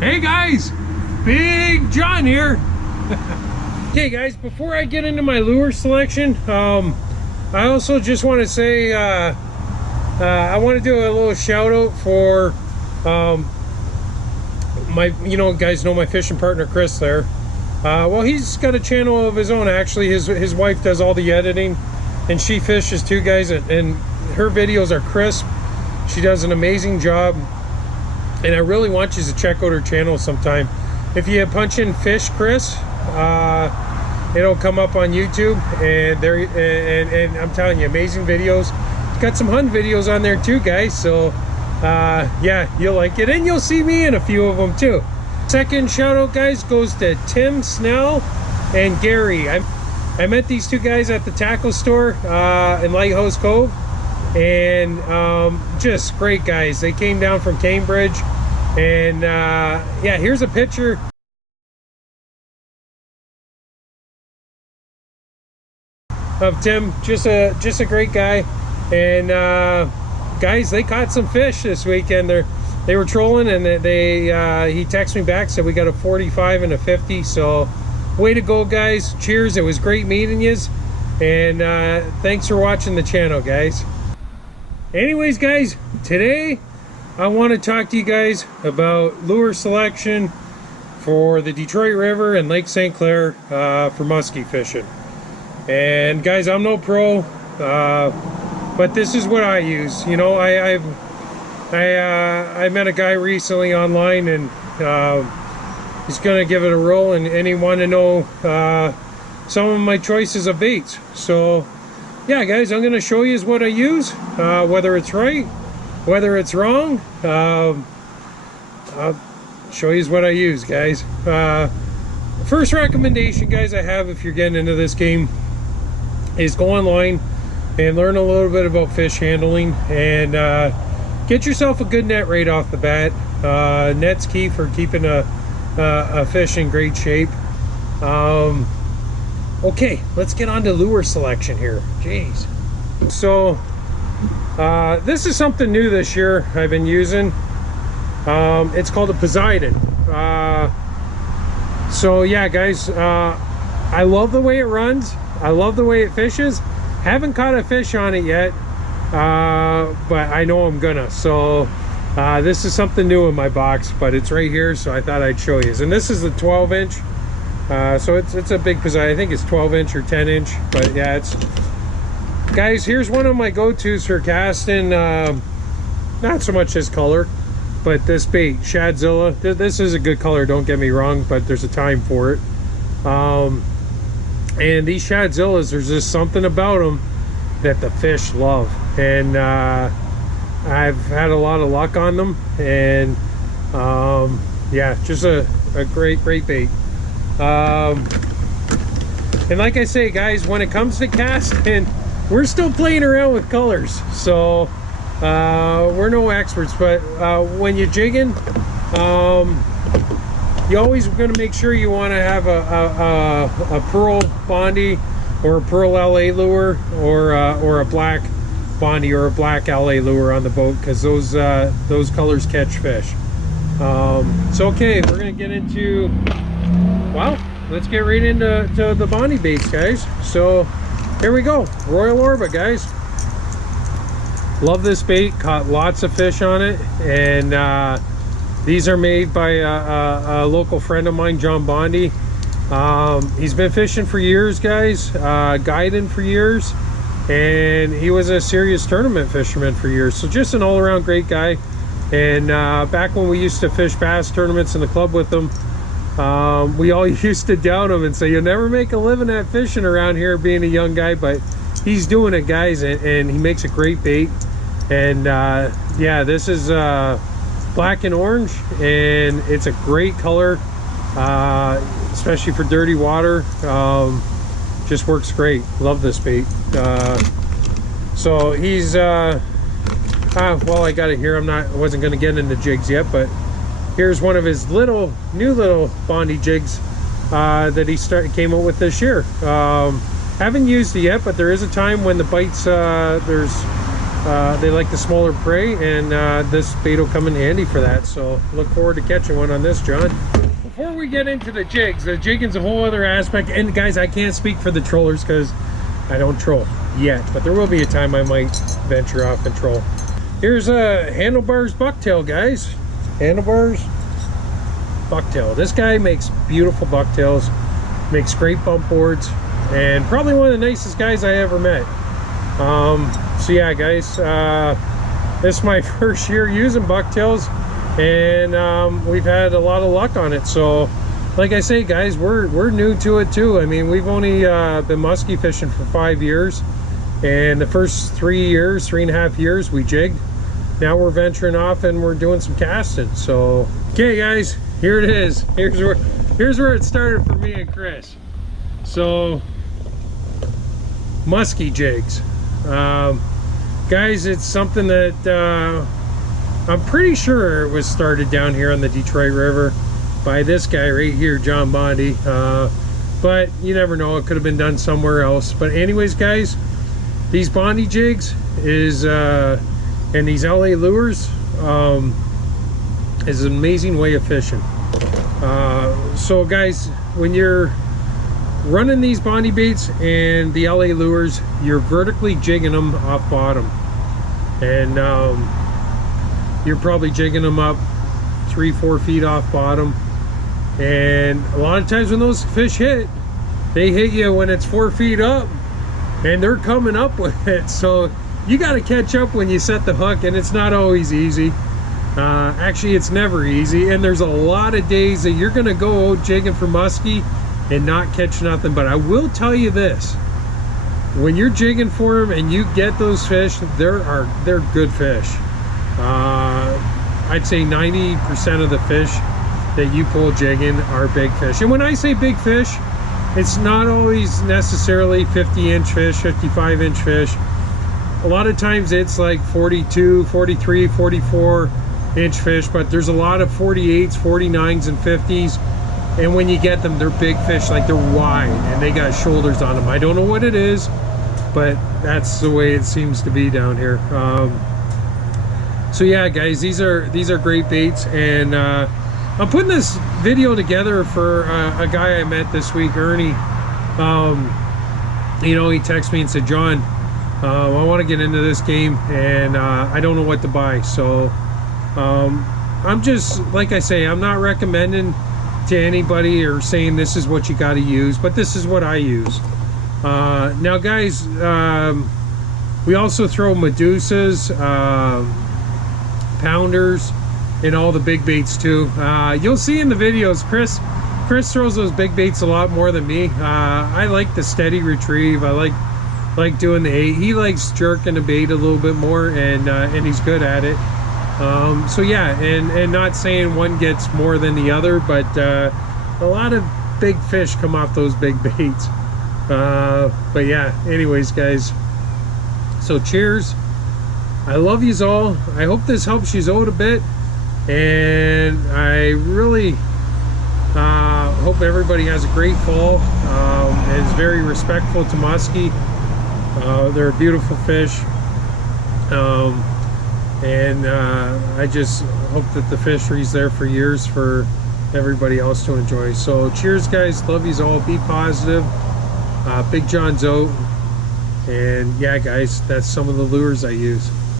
Hey guys, Big John here. Okay guys, before I get into my lure selection, I also just want to say I want to do a little shout out for my, guys know my fishing partner Chris there. Well, he's got a channel of his own. Actually, his wife does all the editing, and she fishes too, guys, and her videos are crisp. She does an amazing job. And I really want you to check out her channel sometime. If you punch in Fish Chris, it'll come up on YouTube, and I'm telling you, amazing videos. It's got some hunt videos on there too, guys. So yeah, you'll like it, and you'll see me in a few of them too. Second shout out, guys, goes to Tim Snell and Gary. I met these two guys at the tackle store in Lighthouse Cove, and just great guys. They came down from Cambridge, and yeah, here's a picture of Tim. Just a great guy. And guys, they caught some fish this weekend. They were trolling, and he texted me back, said we got a 45 and a 50. So way to go, guys. Cheers. It was great meeting yous, and thanks for watching the channel, guys. Anyways, guys, today I want to talk to you guys about lure selection for the Detroit River and Lake St. Clair for muskie fishing. And guys, I'm no pro, but this is what I use. You know, I met a guy recently online, and he's gonna give it a roll, and he wanted to know some of my choices of baits. So yeah, guys, I'm going to show you what I use, whether it's right, whether it's wrong. I'll show you what I use, guys. First recommendation, guys, I have if you're getting into this game is go online and learn a little bit about fish handling, and get yourself a good net right off the bat. Net's key for keeping a fish in great shape. Okay, let's get on to lure selection here. Jeez. So this is something new this year I've been using. It's called a Poseidon. So yeah, guys, I love the way it runs. I love the way it fishes. Haven't caught a fish on it yet, but I know I'm gonna. So this is something new in my box, but it's right here, so I thought I'd show you. And this is the 12-inch. So it's a big Poseidon. I think it's 12-inch or 10-inch, but yeah, it's, guys, here's one of my go-tos for casting. Not so much this color, but this bait, Shadzilla. This is a good color, don't get me wrong, but there's a time for it. And these Shadzillas, there's just something about them that the fish love, and I've had a lot of luck on them, and yeah, just a great bait. And like I say, guys, when it comes to casting, we're still playing around with colors, so we're no experts, but when you're jigging, you always going to make sure you want to have a pearl Bondi or a pearl LA lure, or a black Bondi or a black LA lure on the boat, because those colors catch fish. So okay, we're gonna get into, well, let's get right into the Bondi baits, guys. So here we go. Royal Orbit, guys. Love this bait. Caught lots of fish on it, and these are made by a local friend of mine, John Bondi. He's been fishing for years, guys, guiding for years, and he was a serious tournament fisherman for years. So just an all-around great guy. And back when we used to fish bass tournaments in the club with him, we all used to doubt him and say, you'll never make a living at fishing around here, being a young guy. But he's doing it, guys, and he makes a great bait. And yeah, this is black and orange, and it's a great color, especially for dirty water. Just works great. Love this bait. So he's well, I got it here. I wasn't going to get into jigs yet, but here's one of his new little Bondi jigs that he came up with this year. Haven't used it yet, but there is a time when the bites, there's they like the smaller prey, and this bait will come in handy for that. So look forward to catching one on this, John. Before we get into the jigs, the jigging's a whole other aspect. And guys, I can't speak for the trollers because I don't troll yet, but there will be a time I might venture off and troll. Here's a handlebars bucktail, guys. Handlebars bucktail. This guy makes beautiful bucktails, makes great bump boards, and probably one of the nicest guys I ever met. So yeah, guys, this is my first year using bucktails, and we've had a lot of luck on it. So like I say, guys, we're new to it too. I mean, we've only been muskie fishing for 5 years, and the first 3.5 years we jigged. Now we're venturing off and we're doing some casting. So okay, guys, here it is. Here's where it started for me and Chris. So muskie jigs, guys, it's something that I'm pretty sure it was started down here on the Detroit River by this guy right here, John Bondi, but you never know, it could have been done somewhere else. But anyways, guys, these Bondi jigs is and these LA lures is an amazing way of fishing. So guys, when you're running these Bondi baits and the LA lures, you're vertically jigging them off bottom, and you're probably jigging them up 3-4 feet off bottom. And a lot of times when those fish hit, they hit you when it's 4 feet up and they're coming up with it. So you got to catch up when you set the hook, and it's not always easy. Actually, it's never easy, and there's a lot of days that you're gonna go jigging for muskie and not catch nothing. But I will tell you this, when you're jigging for them and you get those fish, they're good fish. I'd say 90% of the fish that you pull jigging are big fish. And when I say big fish, it's not always necessarily 50-inch fish, 55-inch fish. A lot of times it's like 42, 43, 44-inch fish, but there's a lot of 48s, 49s, and 50s. And when you get them, they're big fish, like they're wide and they got shoulders on them. I don't know what it is, but that's the way it seems to be down here. So yeah, guys, these are great baits, and I'm putting this video together for a guy I met this week, Ernie. You know, he texted me and said, John, I want to get into this game, and I don't know what to buy. So I'm just, like I say, I'm not recommending to anybody or saying this is what you got to use, but this is what I use. Now, guys, we also throw Medusas, pounders, and all the big baits too. You'll see in the videos, Chris throws those big baits a lot more than me. I like the steady retrieve. I like doing the 8. He likes jerking the bait a little bit more, and he's good at it. So yeah, and not saying one gets more than the other, but a lot of big fish come off those big baits. But yeah, anyways, guys, so cheers. I love yous all. I hope this helps yous out a bit, and I really hope everybody has a great fall, and is very respectful to muskie. They're a beautiful fish, and I just hope that the fishery's there for years for everybody else to enjoy. So cheers, guys. Love yous all. Be positive. Big John's out, and yeah, guys, that's some of the lures I use.